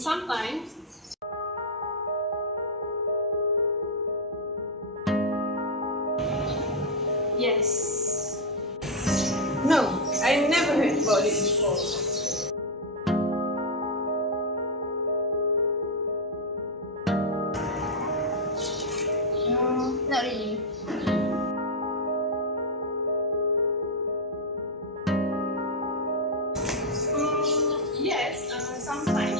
Sometimes. Yes. No, I never heard about it before. No, not really. Yes, sometimes.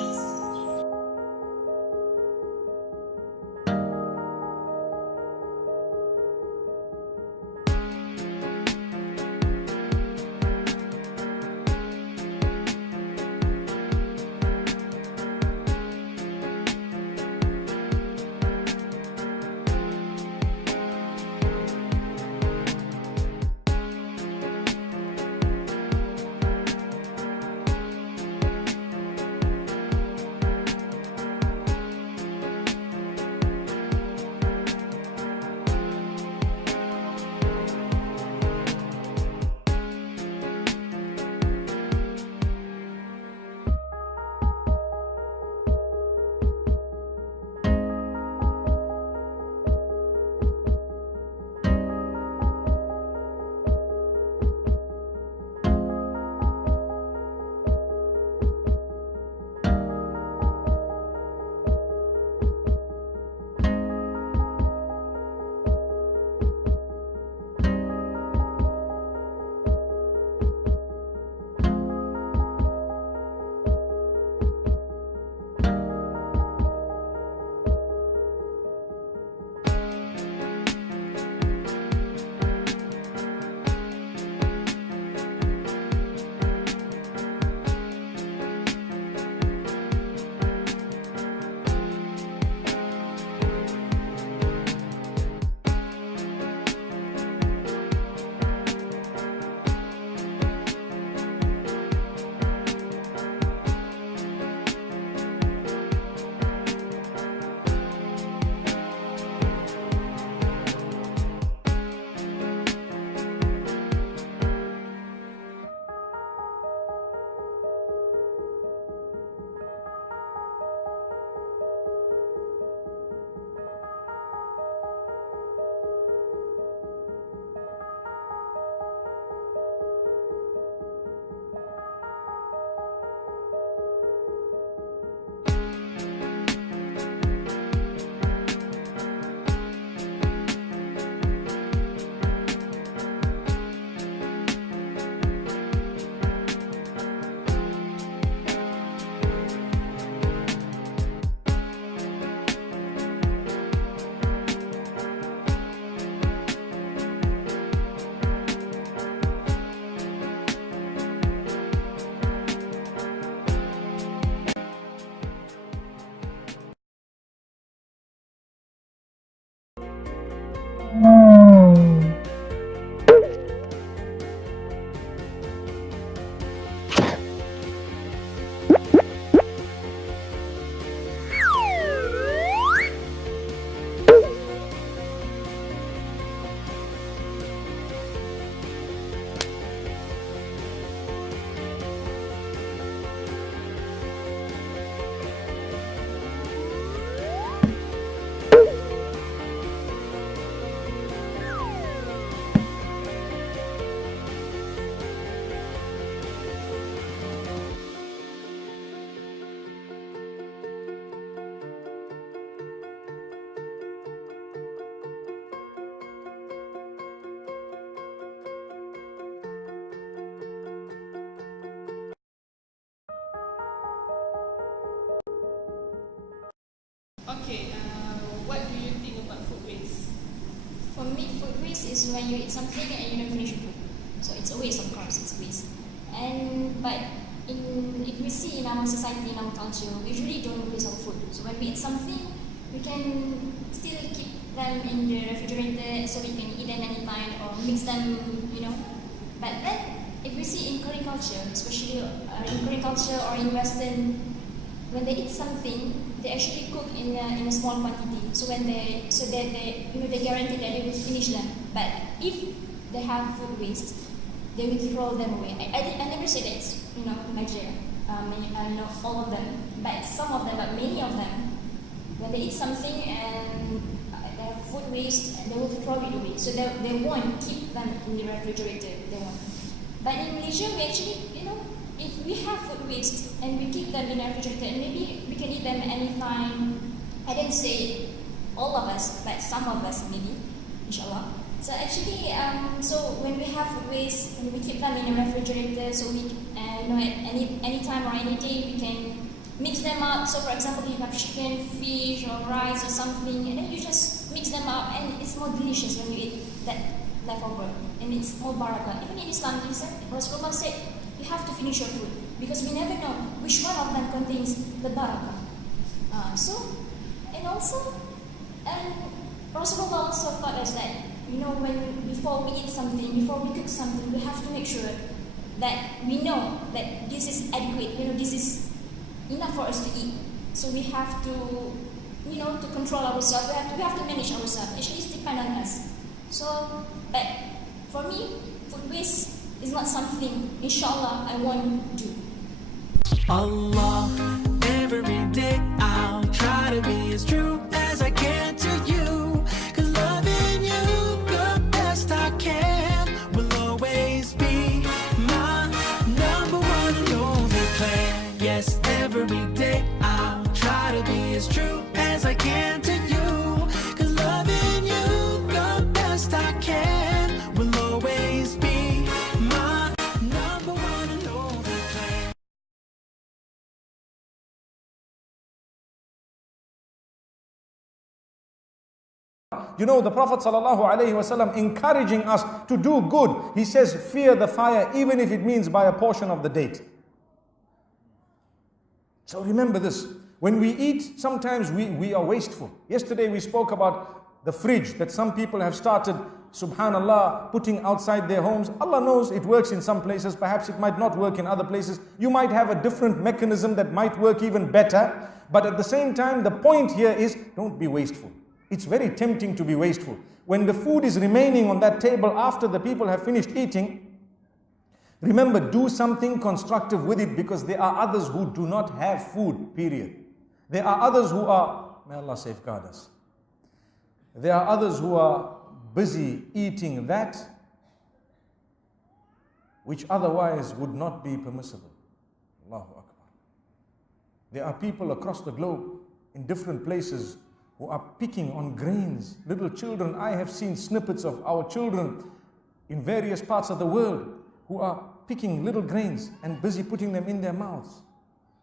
Okay, what do you think about food waste? For me, food waste is when you eat something and you don't finish your food. So it's a waste, of course, it's waste. If we see in our society, in our culture, we usually don't waste our food. So when we eat something, we can still keep them in the refrigerator so we can eat them anytime or mix them, you know. But then, if we see in Korean culture, especially in Korean culture or in Western, when they eat something, they actually cook in a small quantity. So that they guarantee that they will finish them. But if they have food waste, they will throw them away. I never say that it's, major, all of them, but some of them, but many of them, when they eat something and they have food waste, they will throw it away. So they won't keep them in the refrigerator. They won't. But in Malaysia, we actually, if we have food waste and we keep them in the refrigerator, and maybe we can eat them anytime. I didn't say all of us, but some of us maybe, inshallah. So actually, so when we have food waste, and we keep them in the refrigerator, so we, at any time or any day, we can mix them up. So for example, you have chicken, fish, or rice or something, and then you just mix them up, and it's more delicious when you eat that leftover, and it's more barakah. Even in Islam, Rasulullah said, you have to finish your food, because we never know which one of them contains the barakah. And Rasulullah also taught us that, before we eat something, before we cook something, we have to make sure that we know that this is adequate, this is enough for us to eat. So we have to, to control ourselves, we have to manage ourselves. Actually, it's dependent on us. So, but for me, food waste is not something, inshallah, I won't do. Allah, every day I'll try to be as true as I can to you, 'cause loving you the best I can will always be my number one and only plan. Yes, every day I'll try to be as true as I can to you, 'cause loving you the best I can will always be my number one and only plan. The Prophet ﷺ encouraging us to do good. He says, fear the fire, even if it means by a portion of the date. So remember this. When we eat, sometimes we are wasteful. Yesterday we spoke about the fridge that some people have started, subhanallah, putting outside their homes. Allah knows it works in some places. Perhaps it might not work in other places. You might have a different mechanism that might work even better. But at the same time, the point here is, don't be wasteful. It's very tempting to be wasteful. When the food is remaining on that table after the people have finished eating, remember, do something constructive with it, because there are others who do not have food, period. There are others who are, may Allah safeguard us. There are others who are busy eating that which otherwise would not be permissible. Allahu Akbar. There are people across the globe in different places who are picking on grains. Little children, I have seen snippets of our children in various parts of the world who are picking little grains and busy putting them in their mouths.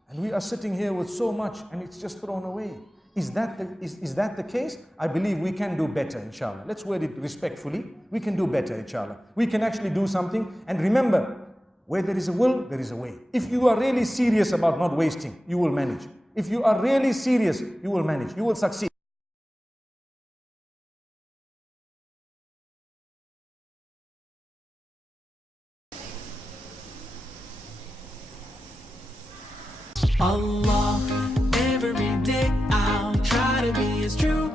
And we are sitting here with so much and it's just thrown away. Is that the case? I believe we can do better, inshallah. Let's word it respectfully. We can do better, inshallah. We can actually do something. And remember, where there is a will, there is a way. If you are really serious about not wasting, you will manage. If you are really serious, you will manage. You will succeed. Allah, every day I'll try to be as true